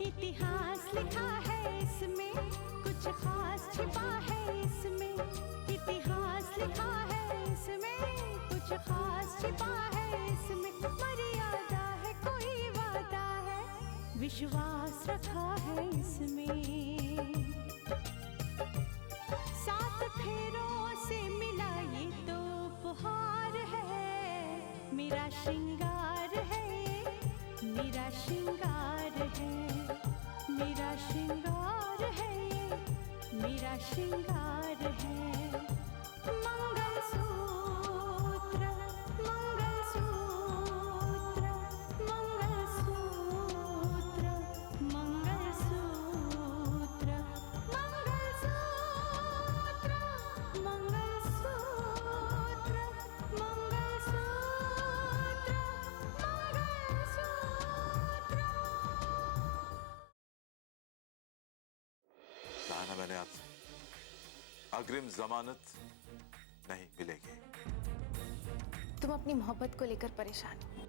इतिहास लिखा है इसमें, कुछ खास छिपा है इसमें। इतिहास लिखा है इसमें, कुछ खास छिपा है इसमें। मर्यादा है, कोई वादा है, विश्वास रखा है इसमें। सात फेरों से मिला ये तो उपहार है, मेरा श्रृंगार है ये, मेरा श्रृंगार है, मेरा श्रृंगार है ये, मेरा श्रृंगार है। मंगलसूत्र, मंगलसूत्र, मंगलसूत्र, मंगलसूत्र, मंगलसूत्र, मंगलसूत्र, मंगलसूत्र। कहा ना मैंने आपसे, अग्रिम जमानत नहीं मिलेगी। तुम अपनी मोहब्बत को लेकर परेशान हो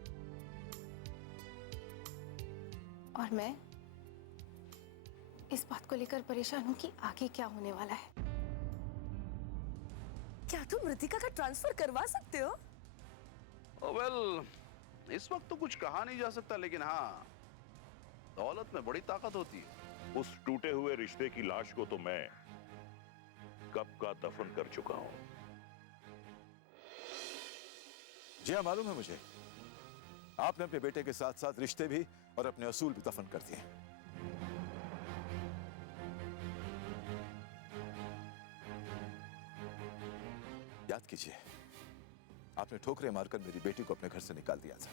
और मैं इस बात को लेकर परेशान हूं कि आगे क्या होने वाला है। क्या तुम रितिका का ट्रांसफर करवा सकते हो? वेल, इस वक्त तो कुछ कहा नहीं जा सकता, लेकिन हाँ, दौलत में बड़ी ताकत होती है। उस टूटे हुए रिश्ते की लाश को तो मैं कब का दफन कर चुका हूं। जी हाँ, मालूम है मुझे, आपने अपने बेटे के साथ साथ रिश्ते भी और अपने असूल भी दफन कर दिए। याद कीजिए, आपने ठोकरें मारकर मेरी बेटी को अपने घर से निकाल दिया था।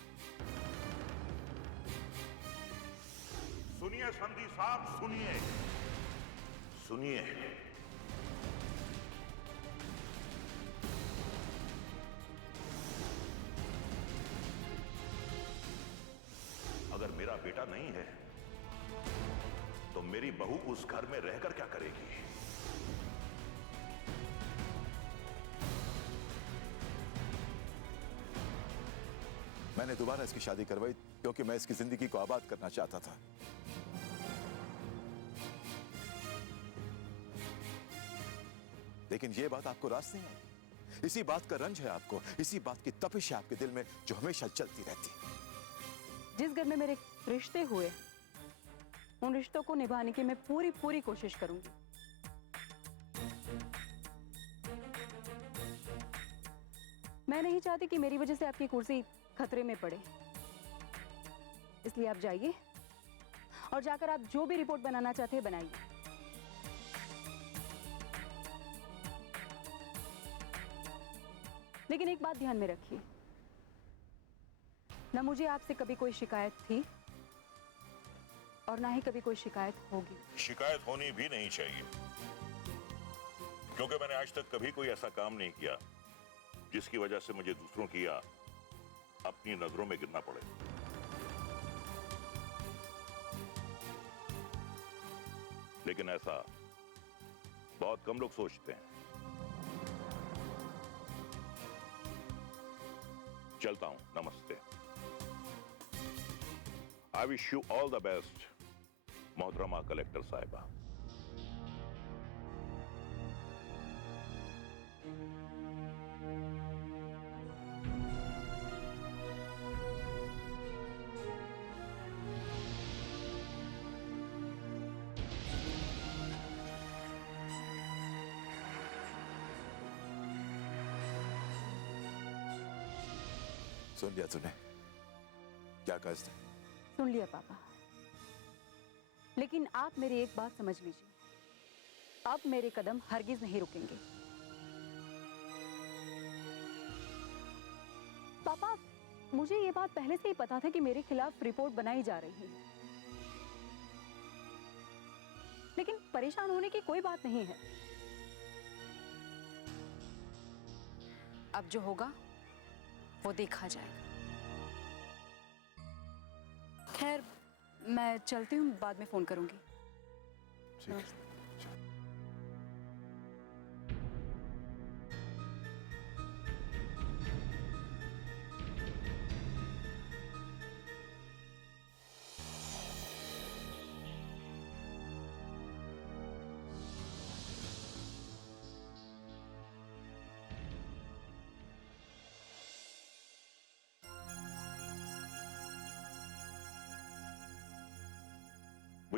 सुनिए संधि साहब, सुनिए सुनिए। अगर मेरा बेटा नहीं है तो मेरी बहू उस घर में रहकर क्या करेगी? मैंने दोबारा इसकी शादी करवाई क्योंकि मैं इसकी जिंदगी को आबाद करना चाहता था। लेकिन यह बात आपको रास नहीं आई। इसी बात का रंज है आपको, इसी बात की तपिश है आपके दिल में जो हमेशा चलती रहती है। जिस घर में मेरे रिश्ते हुए, उन रिश्तों को निभाने की मैं पूरी पूरी कोशिश करूंगी। मैं नहीं चाहती कि मेरी वजह से आपकी कुर्सी खतरे में पड़े, इसलिए आप जाइए और जाकर आप जो भी रिपोर्ट बनाना चाहते हैं बनाइए। लेकिन एक बात ध्यान में रखिए, ना मुझे आपसे कभी कोई शिकायत थी और ना ही कभी कोई शिकायत होगी। शिकायत होनी भी नहीं चाहिए, क्योंकि मैंने आज तक कभी कोई ऐसा काम नहीं किया जिसकी वजह से मुझे दूसरों की या अपनी नजरों में गिरना पड़े। लेकिन ऐसा बहुत कम लोग सोचते हैं। चलता हूं, नमस्ते। I wish you all the best मोहतरमा कलेक्टर साहिबा। सुन लिया तूने क्या कहा इसने? सुन लिया पापा, लेकिन आप मेरी एक बात समझ लीजिए, अब मेरे कदम हरगिज नहीं रुकेंगे। पापा, मुझे ये बात पहले से ही पता था कि मेरे खिलाफ रिपोर्ट बनाई जा रही है, लेकिन परेशान होने की कोई बात नहीं है। अब जो होगा वो देखा जाएगा। खैर, मैं चलती हूँ, बाद में फोन करूंगी। ठीक है।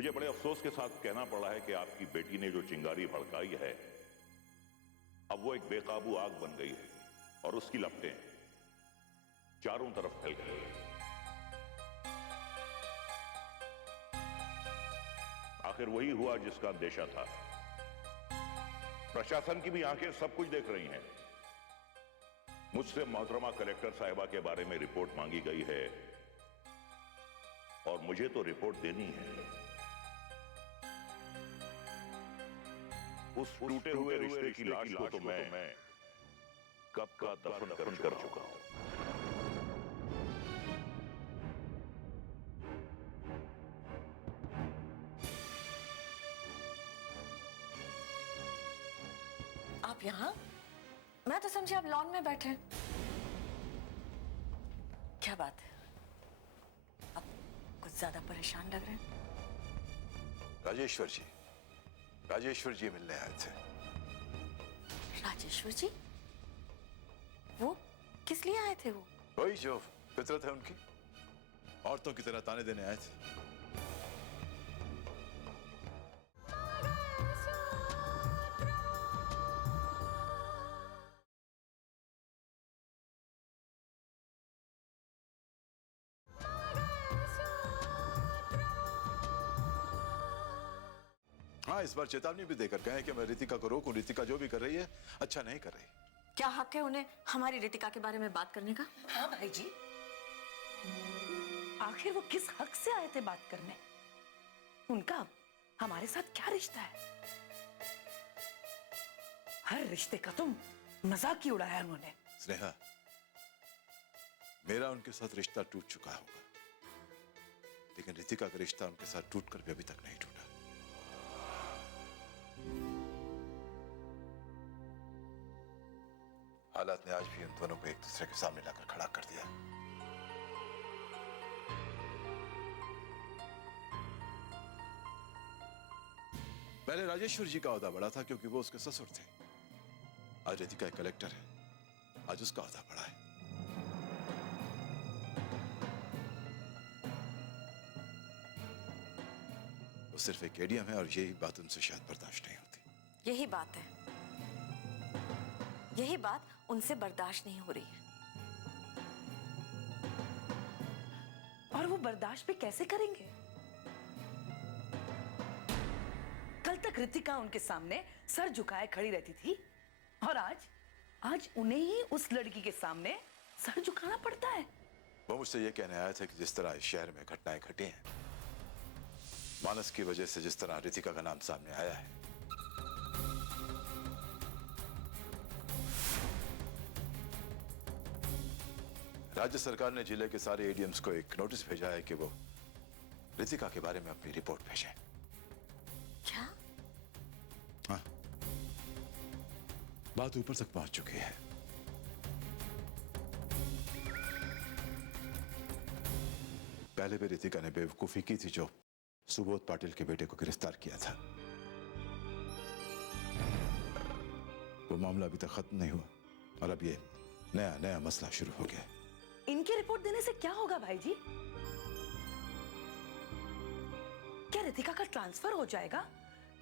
मुझे बड़े अफसोस के साथ कहना पड़ा है कि आपकी बेटी ने जो चिंगारी भड़काई है, अब वो एक बेकाबू आग बन गई है और उसकी लपटें चारों तरफ फैल गई है। आखिर वही हुआ जिसका अंदेशा था। प्रशासन की भी आंखें सब कुछ देख रही हैं। मुझसे मोहतरमा कलेक्टर साहिबा के बारे में रिपोर्ट मांगी गई है और मुझे तो रिपोर्ट देनी है। उस टूटे हुए रिश्ते की लाश को तो मैं कब का दफन कर चुका हूं। आप यहाँ? मैं तो समझी आप लॉन में बैठे हैं। क्या बात है? आप कुछ ज्यादा परेशान लग रहे हैं। राजेश्वर जी मिलने आए थे। राजेश्वर जी? वो किस लिए आए थे? वो वही जो फितरत है उनकी, औरतों की तरह ताने देने आए थे। हाँ, इस बार चेतावनी भी देकर गए कि मैं रितिका को रोकूं। रितिका जो भी कर रही है अच्छा नहीं कर रही। क्या हक है उन्हें हमारी रितिका के बारे में बात करने का? हाँ भाई जी, आखिर वो किस हक से आए थे बात करने? उनका हमारे साथ क्या रिश्ता है? हर रिश्ते का तो मजाक ही उड़ाया उन्होंने। स्नेहा, मेरा उनके साथ रिश्ता टूट चुका होगा, लेकिन रितिका का रिश्ता उनके साथ टूटकर भी अभी तक नहीं टूटा। हालात ने आज भी उन दोनों को एक दूसरे के सामने लाकर खड़ा कर दिया। पहले राजेश्वर जी का ओहदा बड़ा था क्योंकि वो उसके ससुर थे। आज रितिका एक कलेक्टर है, आज उसका ओहदा बड़ा है। वो सिर्फ एक एडीएम है और यही बात उनसे शायद बर्दाश्त नहीं होती। यही बात है, यही बात उनसे बर्दाश्त नहीं हो रही है। और वो बर्दाश्त भी कैसे करेंगे? कल तक रितिका उनके सामने सर झुकाए खड़ी रहती थी और आज उन्हें ही उस लड़की के सामने सर झुकाना पड़ता है। वो मुझसे ये कहने आया था कि जिस तरह इस शहर में घटनाएं घटी हैं, मानस की वजह से जिस तरह रितिका का नाम सामने आया है, राज्य सरकार ने जिले के सारे एडीएम्स को एक नोटिस भेजा है कि वो रितिका के बारे में अपनी रिपोर्ट भेजें। क्या? हाँ, बात ऊपर तक पहुंच चुकी है। पहले भी रितिका ने बेवकूफी की थी जो सुबोध पाटिल के बेटे को गिरफ्तार किया था। वो मामला अभी तक खत्म नहीं हुआ और अब ये नया मसला शुरू हो गया। इनकी रिपोर्ट देने से क्या होगा भाई जी? क्या रितिका का ट्रांसफर हो जाएगा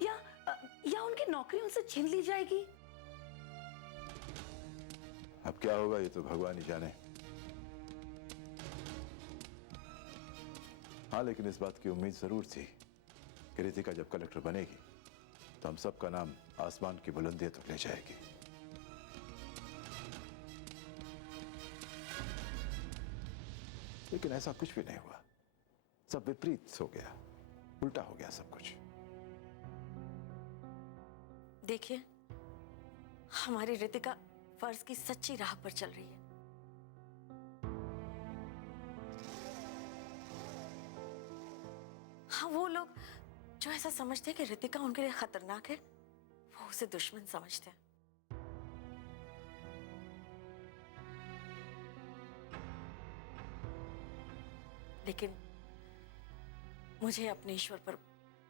या उनकी नौकरी उनसे छीन ली जाएगी? अब क्या होगा ये तो भगवान ही जाने। हाँ, लेकिन इस बात की उम्मीद जरूर थी कि रितिका जब कलेक्टर बनेगी तो हम सबका नाम आसमान की बुलंदियों तक ले जाएगी। लेकिन ऐसा कुछ भी नहीं हुआ। सब विपरीत हो गया, उल्टा हो गया सब कुछ। देखिए, हमारी रितिका फर्ज की सच्ची राह पर चल रही है। हाँ, वो लोग जो ऐसा समझते हैं कि रितिका उनके लिए खतरनाक है, वो उसे दुश्मन समझते हैं। लेकिन मुझे अपने ईश्वर पर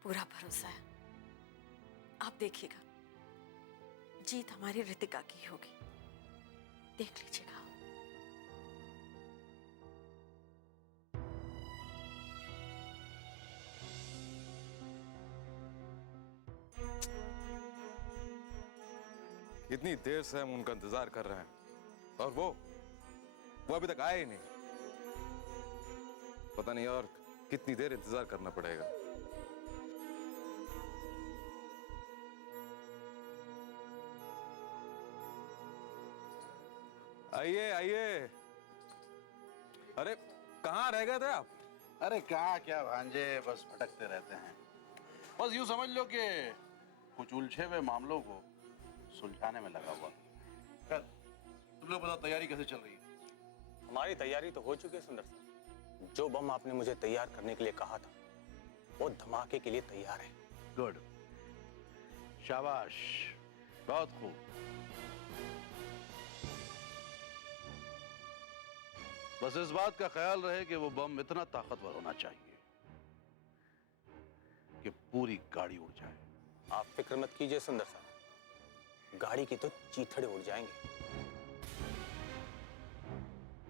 पूरा भरोसा है। आप देखिएगा, जीत हमारी रितिका की होगी, देख लीजिएगा। इतनी देर से हम उनका इंतजार कर रहे हैं और वो अभी तक आए ही नहीं। पता नहीं और कितनी देर इंतजार करना पड़ेगा। आइए आइए। अरे कहाँ रह गए थे आप? अरे कहाँ क्या भांजे, बस भटकते रहते हैं। बस यूं समझ लो कि कुछ उलझे हुए मामलों को सुलझाने में लगा हुआ। खैर, तुम लोग बताओ तैयारी कैसे चल रही है? हमारी तैयारी तो हो चुकी है सुंदर साहब। जो बम आपने मुझे तैयार करने के लिए कहा था वो धमाके के लिए तैयार है। गुड, शाबाश, बहुत खूब। बस इस बात का ख्याल रहे कि वो बम इतना ताकतवर होना चाहिए कि पूरी गाड़ी उड़ जाए। आप फिक्र मत कीजिए सुंदर साहब, गाड़ी की तो चीथड़े उड़ जाएंगे।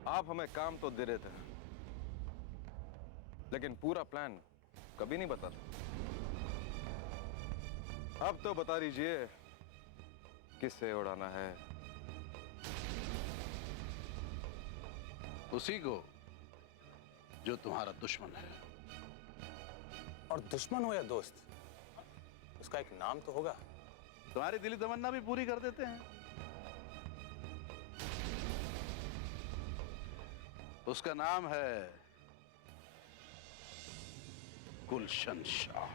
आप हमें काम तो दे रहे थे लेकिन पूरा प्लान कभी नहीं बताते। अब तो बता दीजिए किससे उड़ाना है। उसी को जो तुम्हारा दुश्मन है। और दुश्मन हो या दोस्त, उसका एक नाम तो होगा। तुम्हारी दिली तमन्ना भी पूरी कर देते हैं। उसका नाम है गुलशन शाह।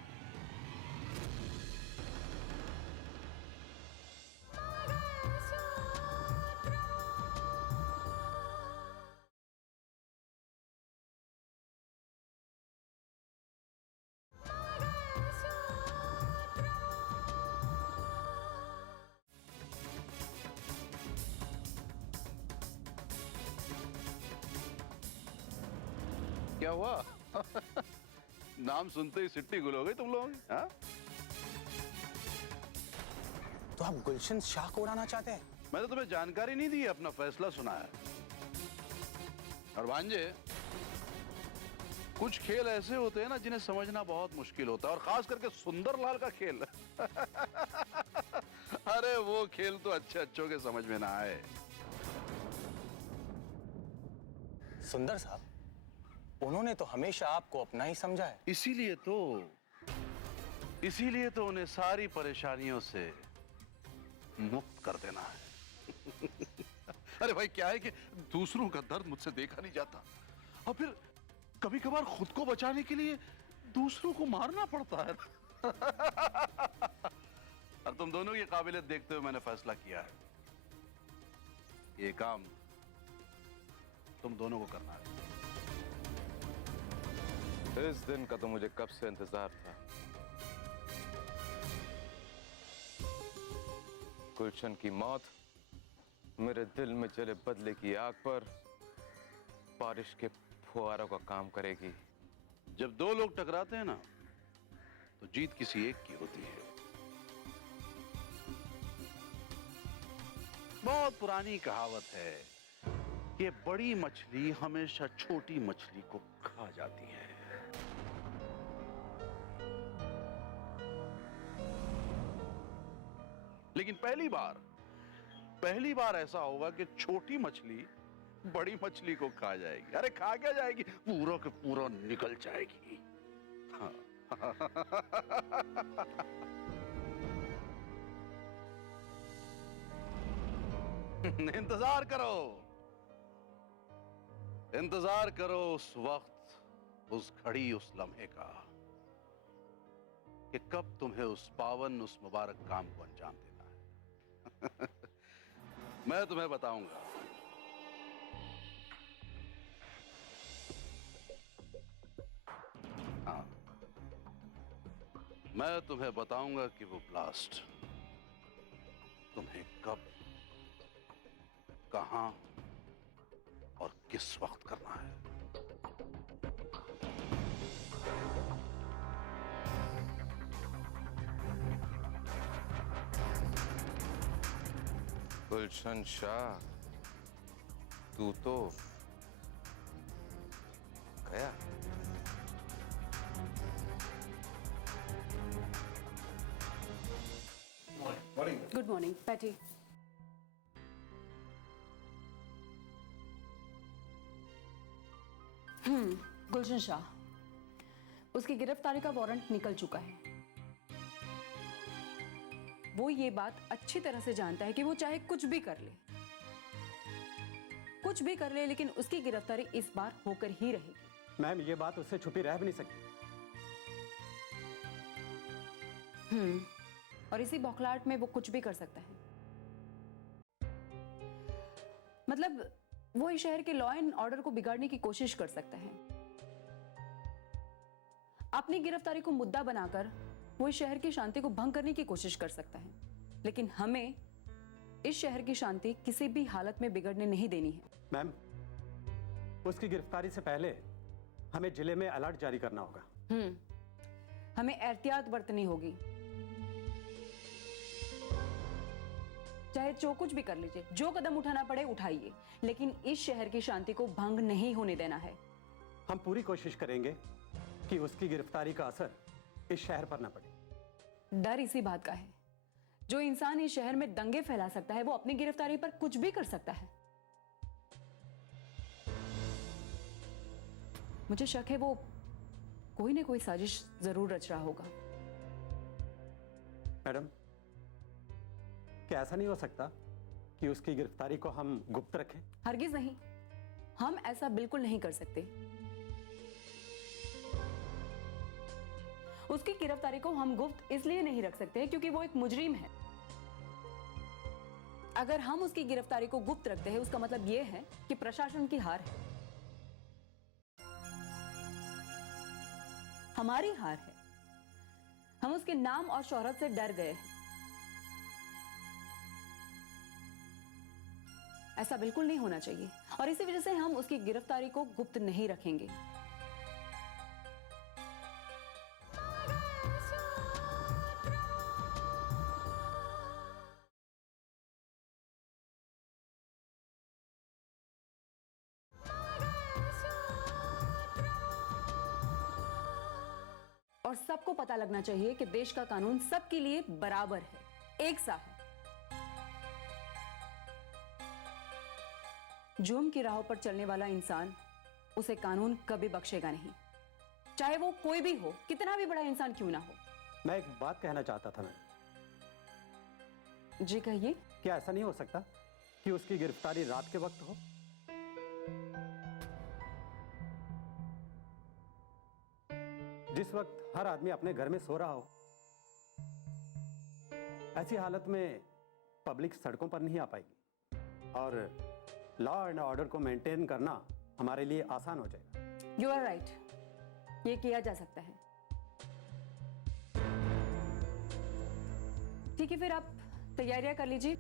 क्या हुआ? नाम सुनते ही सिट्टी गुल हो गई तुम लोग। हाँ? तो आप गुलशन शाह को उड़ाना चाहते हैं? मैंने तुम्हें जानकारी नहीं दी, अपना फैसला सुनाया। और भांजे, कुछ खेल ऐसे होते हैं ना जिन्हें समझना बहुत मुश्किल होता है, और खास करके सुंदरलाल का खेल। अरे वो खेल तो अच्छों के समझ में ना आए। सुंदर साहब, उन्होंने तो हमेशा आपको अपना ही समझा है। इसीलिए तो उन्हें सारी परेशानियों से मुक्त कर देना है। अरे भाई, क्या है कि दूसरों का दर्द मुझसे देखा नहीं जाता, और फिर कभी कभार खुद को बचाने के लिए दूसरों को मारना पड़ता है। और तुम दोनों की काबिलियत देखते हुए मैंने फैसला किया है, ये काम तुम दोनों को करना है। इस दिन का तो मुझे कब से इंतजार था। गुलशन की मौत मेरे दिल में जले बदले की आग पर बारिश के फुहारों का काम करेगी। जब दो लोग टकराते हैं ना, तो जीत किसी एक की होती है। बहुत पुरानी कहावत है कि बड़ी मछली हमेशा छोटी मछली को खा जाती है। लेकिन पहली बार ऐसा होगा कि छोटी मछली बड़ी मछली को खा जाएगी। अरे खा क्या जाएगी, पूरा के पूरा निकल जाएगी। हाँ। इंतजार करो उस वक्त, उस घड़ी, उस लम्हे का कि कब तुम्हें उस पावन, उस मुबारक काम को अंजाम देना है। मैं तुम्हें बताऊंगा। हाँ, मैं तुम्हें बताऊंगा कि वो ब्लास्ट तुम्हें कब, कहां और किस वक्त करना है। गुलशन शाह, तू तो गया। Good morning Patty. Roshan Shah, उसकी गिरफ्तारी का वारंट निकल चुका है। वो ये बात अच्छी तरह से जानता है कि वो चाहे कुछ भी कर ले, लेकिन उसकी गिरफ्तारी इस बार होकर ही रहेगी। मैम, ये बात उससे छुपी रह भी नहीं सकती। और इसी बौखलाहट में वो कुछ भी कर सकता है। मतलब वो इस शहर के लॉ एंड ऑर्डर को बिगाड़ने की कोशिश कर सकता है। अपनी गिरफ्तारी को मुद्दा बनाकर वो इस शहर की शांति को भंग करने की कोशिश कर सकता है, लेकिन हमें इस शहर की शांति किसी भी हालत में बिगड़ने नहीं देनी है। मैम, उसकी गिरफ्तारी से पहले हमें जिले में अलर्ट जारी करना होगा। हमें एहतियात बरतनी होगी। चाहे जो कुछ भी कर लीजिए, जो कदम उठाना पड़े उठाइए, लेकिन इस शहर की शांति को भंग नहीं होने देना है। हम पूरी कोशिश करेंगे कि उसकी गिरफ्तारी का असर इस शहर पर न पड़े। डर इसी बात का है, जो इंसान इस शहर में दंगे फैला सकता है वो अपनी गिरफ्तारी पर कुछ भी कर सकता है। मुझे शक है वो कोई ना कोई साजिश जरूर रच रहा होगा। मैडम, क्या ऐसा नहीं हो सकता कि उसकी गिरफ्तारी को हम गुप्त रखें? हरगिज नहीं, हम ऐसा बिल्कुल नहीं कर सकते। उसकी गिरफ्तारी को हम गुप्त इसलिए नहीं रख सकते क्योंकि वो एक मुजरिम है। अगर हम उसकी गिरफ्तारी को गुप्त रखते हैं उसका मतलब यह है कि प्रशासन की हार है, हमारी हार है। हम उसके नाम और शोहरत से डर गए हैं। ऐसा बिल्कुल नहीं होना चाहिए और इसी वजह से हम उसकी गिरफ्तारी को गुप्त नहीं रखेंगे। और सबको पता लगना चाहिए कि देश का कानून सबके लिए बराबर है, एक सा है। जुर्म की राह पर चलने वाला इंसान, उसे कानून कभी बख्शेगा नहीं, चाहे वो कोई भी हो, कितना भी बड़ा इंसान क्यों ना हो। मैं एक बात कहना चाहता था। मैं जी कहिए। क्या ऐसा नहीं हो सकता कि उसकी गिरफ्तारी रात के वक्त हो? जिस वक्त हर आदमी अपने घर में सो रहा हो। ऐसी हालत में पब्लिक सड़कों पर नहीं आ पाएगी और लॉ एंड ऑर्डर को मेंटेन करना हमारे लिए आसान हो जाएगा। यू आर राइट, ये किया जा सकता है। ठीक है, फिर आप तैयारियां कर लीजिए,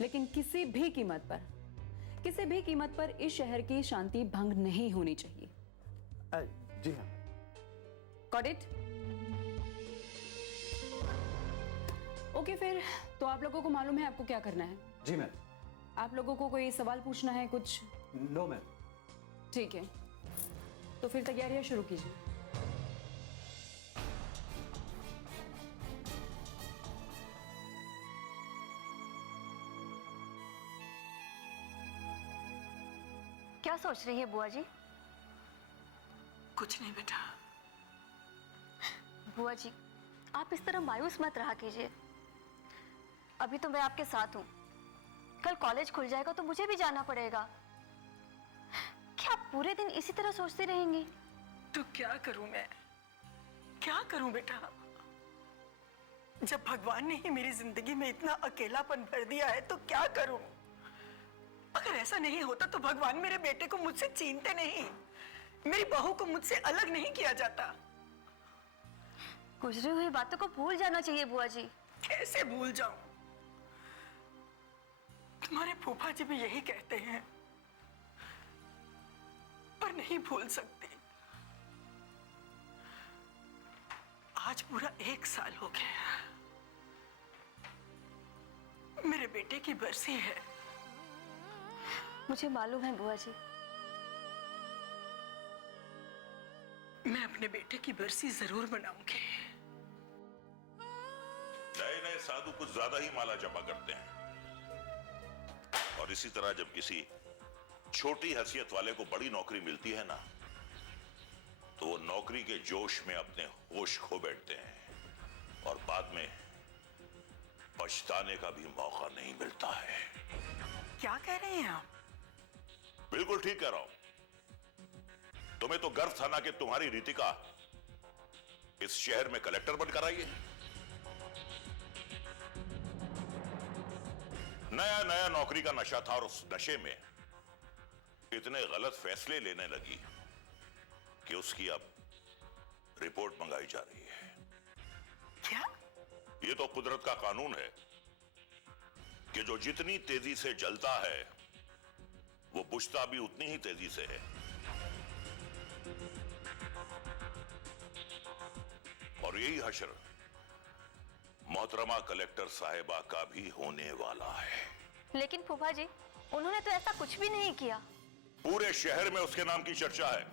लेकिन किसी भी कीमत पर इस शहर की शांति भंग नहीं होनी चाहिए। जी हाँ। Got it? ओके, फिर तो आप लोगों को मालूम है आपको क्या करना है। जी मैम। आप लोगों को कोई सवाल पूछना है कुछ? No ma'am. ठीक है, तो फिर तैयारियां शुरू कीजिए। क्या सोच रही है बुआ जी? कुछ नहीं बेटा। बुआ जी, आप इस तरह मायूस मत रहा कीजिए। अभी तो मैं आपके साथ हूँ, कल कॉलेज खुल जाएगा तो मुझे भी जाना पड़ेगा। क्या आप पूरे दिन इसी तरह सोचती रहेंगी? तो क्या करूं मैं, क्या करूं बेटा? जब भगवान ने ही मेरी जिंदगी में इतना अकेलापन भर दिया है तो क्या करूं? अगर ऐसा नहीं होता तो भगवान मेरे बेटे को मुझसे छीनते नहीं, मेरी बहू को मुझसे अलग नहीं किया जाता। गुजरी हुई बातों को भूल जाना चाहिए बुआ जी। कैसे भूल जाऊं? तुम्हारे फूफा जी भी यही कहते हैं, पर नहीं भूल सकती। आज पूरा 1 साल हो गया, मेरे बेटे की बरसी है। मुझे मालूम है बुआ जी। मैं अपने बेटे की बरसी जरूर मनाऊंगी। नए नए साधु कुछ ज्यादा ही माला जपा करते हैं और इसी तरह जब किसी छोटी हैसियत वाले को बड़ी नौकरी मिलती है ना, तो वो नौकरी के जोश में अपने होश खो बैठते हैं और बाद में पछताने का भी मौका नहीं मिलता है। क्या कह रहे हैं आप? बिल्कुल ठीक कह रहा हूं। तुम्हें तो गर्व था ना कि तुम्हारी रितिका इस शहर में कलेक्टर बनकर आई है। नया नया नौकरी का नशा था और उस नशे में इतने गलत फैसले लेने लगी कि उसकी अब रिपोर्ट मंगाई जा रही है। क्या? ये तो कुदरत का कानून है कि जो जितनी तेजी से जलता है वो बुझता भी उतनी ही तेजी से है। और यही हश्र मोहतरमा कलेक्टर साहिबा का भी होने वाला है। लेकिन फूफा जी, उन्होंने तो ऐसा कुछ भी नहीं किया। पूरे शहर में उसके नाम की चर्चा है।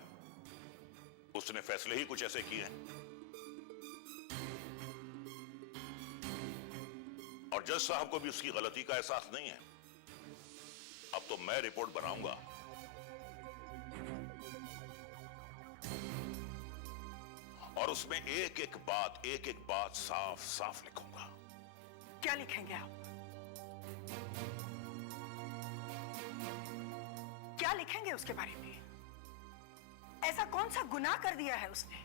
उसने फैसले ही कुछ ऐसे किए हैं। और जज साहब को भी उसकी गलती का एहसास नहीं है। अब तो मैं रिपोर्ट बनाऊंगा और उसमें एक एक बात साफ साफ लिखूंगा। क्या लिखेंगे आप? क्या लिखेंगे उसके बारे में? ऐसा कौन सा गुनाह कर दिया है उसने